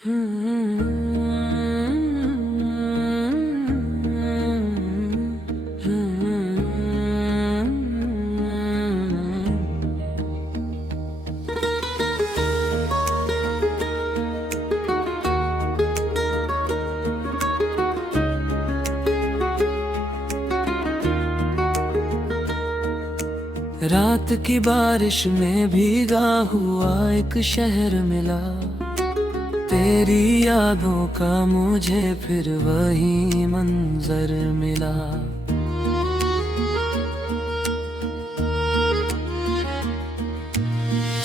रात की बारिश में भीगा हुआ एक शहर मिला, तेरी यादों का मुझे फिर वही मंजर मिला।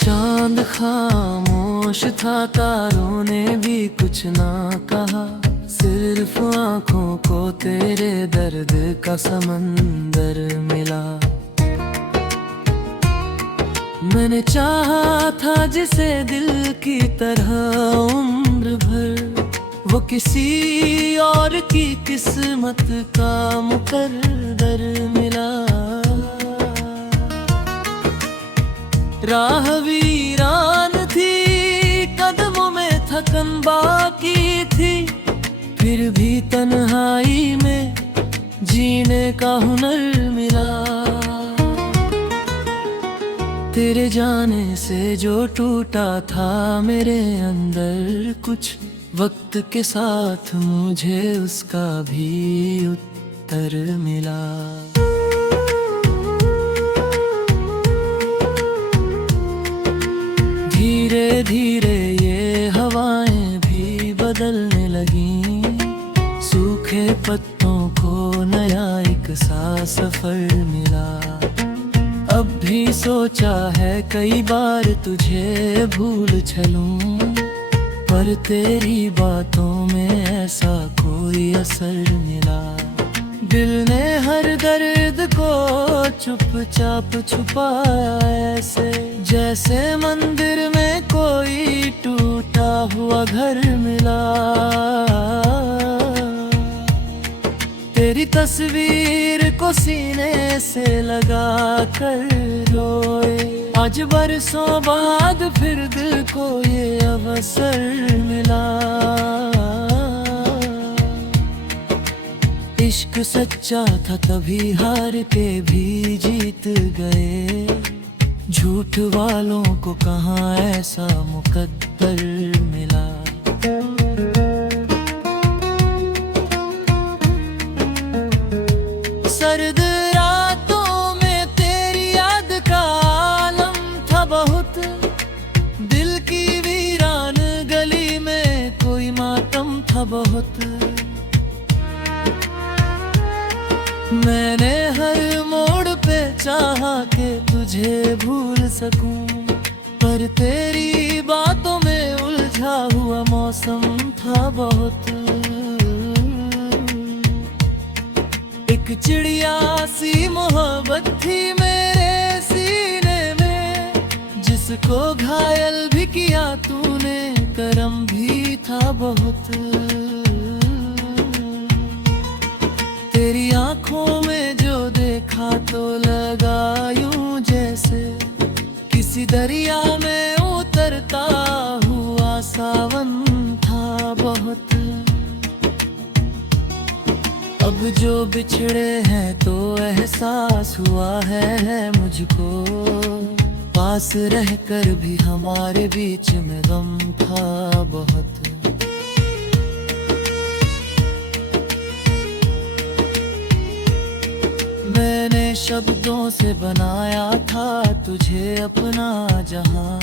चांद खामोश था, तारों ने भी कुछ ना कहा, सिर्फ आंखों को तेरे दर्द का समंदर मिला। मैंने चाहा था जिसे दिल की तरह उम्र भर, वो किसी और की किस्मत का मुकद्दर मिला। राह वीरान थी, कदमों में थकन बाकी थी, फिर भी तन्हाई में जीने का हुनर मिला। तेरे जाने से जो टूटा था मेरे अंदर कुछ, वक्त के साथ मुझे उसका भी उत्तर मिला। धीरे धीरे ये हवाएं भी बदलने लगीं, सूखे पत्तों को नया एक सा सफर मिला। अब भी सोचा है कई बार तुझे भूल चलूं, पर तेरी बातों में ऐसा कोई असर मिला। दिल ने हर दर्द को चुपचाप छुपाया ऐसे, जैसे मंदिर में कोई टूटा हुआ घर मिला। तेरी तस्वीर को सीने से लगा कर रोए, आज बरसों बाद फिर दिल को ये अवसर मिला। इश्क सच्चा था तभी हार के भी जीत गए, झूठ वालों को कहाँ ऐसा मुकद्दर मिला। सर्द रातों में तेरी याद का आलम था बहुत, दिल की वीरान गली में कोई मातम था बहुत। मैंने हर मोड़ पे चाहा कि तुझे भूल सकूं, पर तेरी बातों में उलझा हुआ मौसम था बहुत। एक चिड़िया सी मोहब्बत थी मेरे सीने में, जिसको घायल भी किया तूने, करम भी था बहुत। तेरी आंखों में जो देखा तो लगा यूं जैसे किसी दरिया में उतरता हुआ सावन था बहुत। अब जो बिछड़े हैं तो एहसास हुआ है मुझको, पास रहकर भी हमारे बीच में गम था बहुत। मैंने शब्दों से बनाया था तुझे अपना जहां,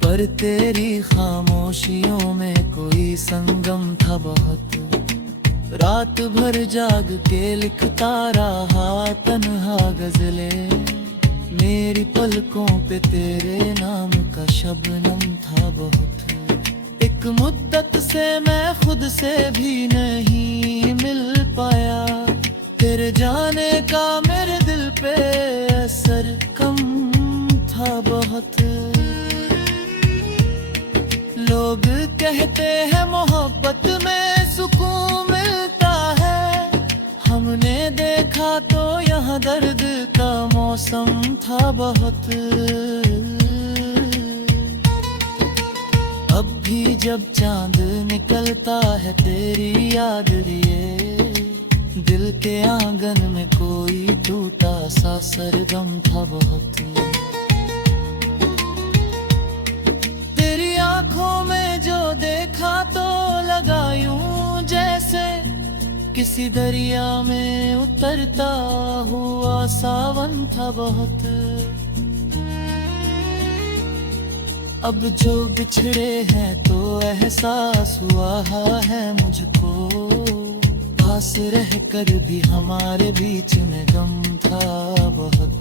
पर तेरी खामोशियों में कोई संगम था बहुत। रात भर जाग के लिखता रहा तन्हा गजलें, मेरी पलकों पे तेरे नाम का शबनम था बहुत। एक मुद्दत से मैं खुद से भी नहीं मिल पाया, तेरे जाने का मेरे दिल पे असर कम था बहुत। लोग कहते हैं मोहब्बत में सुकून मिलता है, हमने देखा तो यहाँ दर्द का मौसम था बहुत। अब भी जब चांद निकलता है तेरी याद लिए, दिल के आंगन में कोई टूटा सा सरगम था बहुत। तेरी आंखों में जो देखा तो लगा यूं जैसे किसी दरिया में उतरता हुआ सावन था बहुत। अब जो बिछड़े हैं तो एहसास हुआ है मुझको, पास रह कर भी हमारे बीच में गम था बहुत।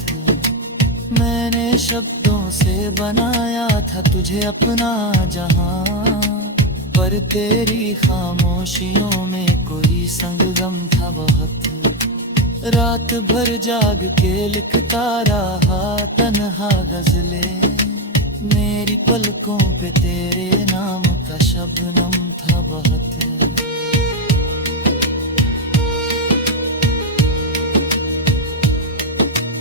मैंने शब्दों से बनाया था तुझे अपना जहां, पर तेरी खामोशियों में कोई संगम था बहुत। रात भर जाग के लिखता रहा तन्हा गजलें, मेरी पलकों पे तेरे नाम का शबनम था बहुत।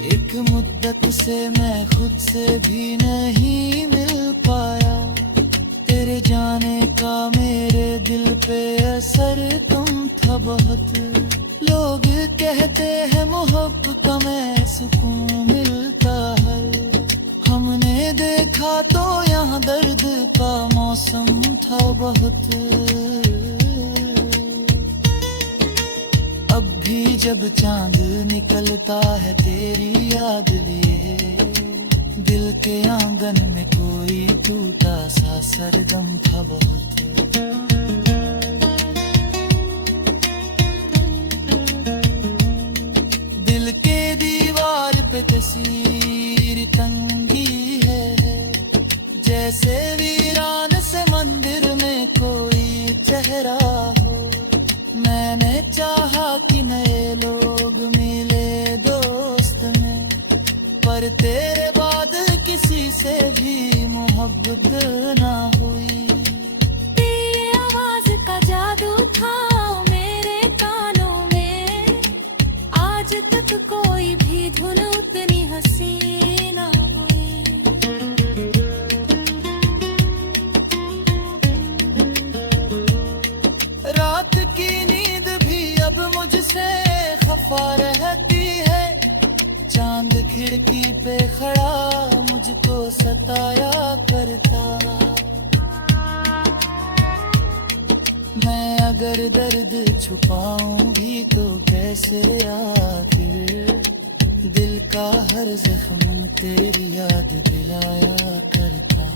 एक मुद्दत से मैं खुद से भी नहीं मिल पाया, तेरे जाने का मेरे दिल पे असर कम था बहुत। लोग कहते हैं मोहब्बत का मैं सुकून मिलता है, हमने देखा तो यहाँ दर्द का मौसम था बहुत। अब भी जब चांद निकलता है तेरी याद लिए, दिल के आंगन में कोई टूटा सा सरगम था बहुत। दिल के दीवार पे तस्वीर टंगी है, जैसे वीरान से मंदिर में कोई चेहरा हो। मैंने चाहा कि नए लोग मिले दोस्त में, पर तेरे बाद किसी से भी मोहब्बत ना हुई। तेरी आवाज का जादू था मेरे कानों में, आज तक कोई भी धुन उतनी हंसी ना हुई। रात की नींद भी अब मुझसे खफा रहती है, चांद खिड़की पे खड़ा मुझको सताया करता। मैं अगर दर्द छुपाऊं भी तो कैसे, आखिर दिल का हर जख्म तेरी याद दिलाया करता।